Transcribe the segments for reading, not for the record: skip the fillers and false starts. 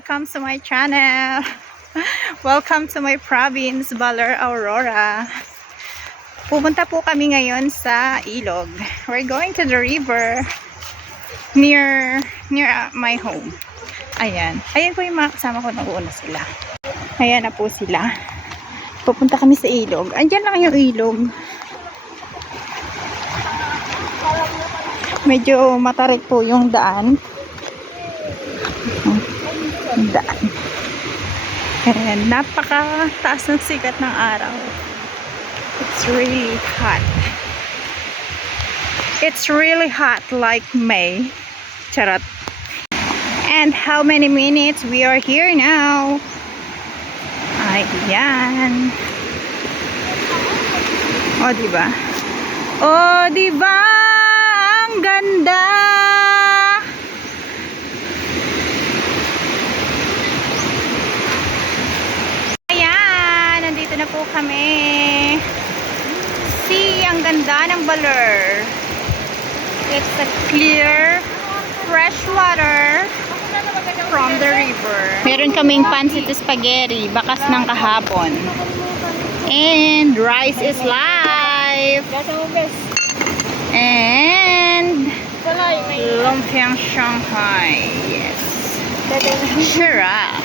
Welcome to my channel. Welcome to my province, Baler, Aurora. Pupunta po kami ngayon sa ilog. We're going to the river near my home. Ayan. Ayan po yung mga kasama ko, nag-uuna sila. Ayan na po sila. Pupunta kami sa ilog. Andyan lang yung ilog. Medyo matarik po yung daan. And napaka-taas ng sikat ng araw. It's really hot. It's really hot like May. Charot. And how many minutes we are here now? Ayan. O, diba? O, diba? Ang ganda! Nandito na po kami. See, ang ganda ng Baler. It's a clear, fresh water from the river. Meron kaming pancit spaghetti, bakas ng kahapon. And rice is live. And lumpiang Shanghai. Yes. Sarap.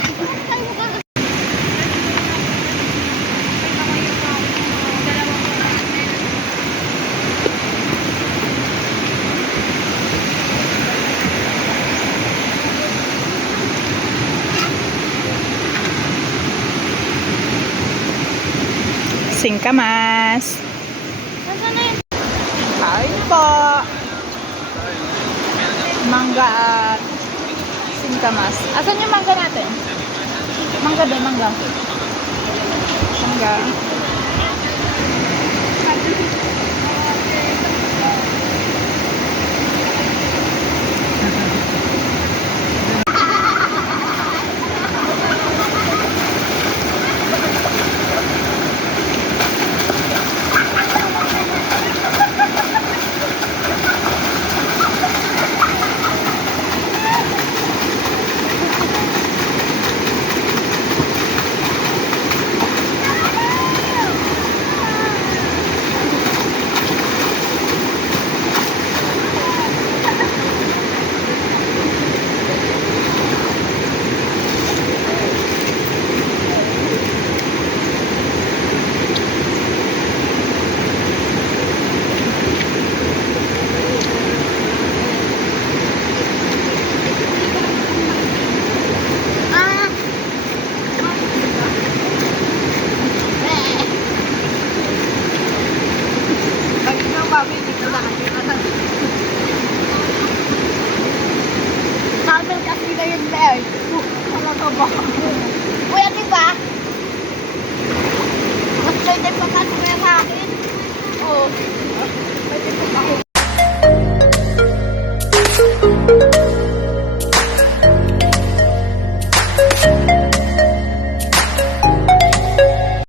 Singkamas. Kain po. Mangga at singkamas. Asan yung mangga natin? Mangga din, mangga. Mangga.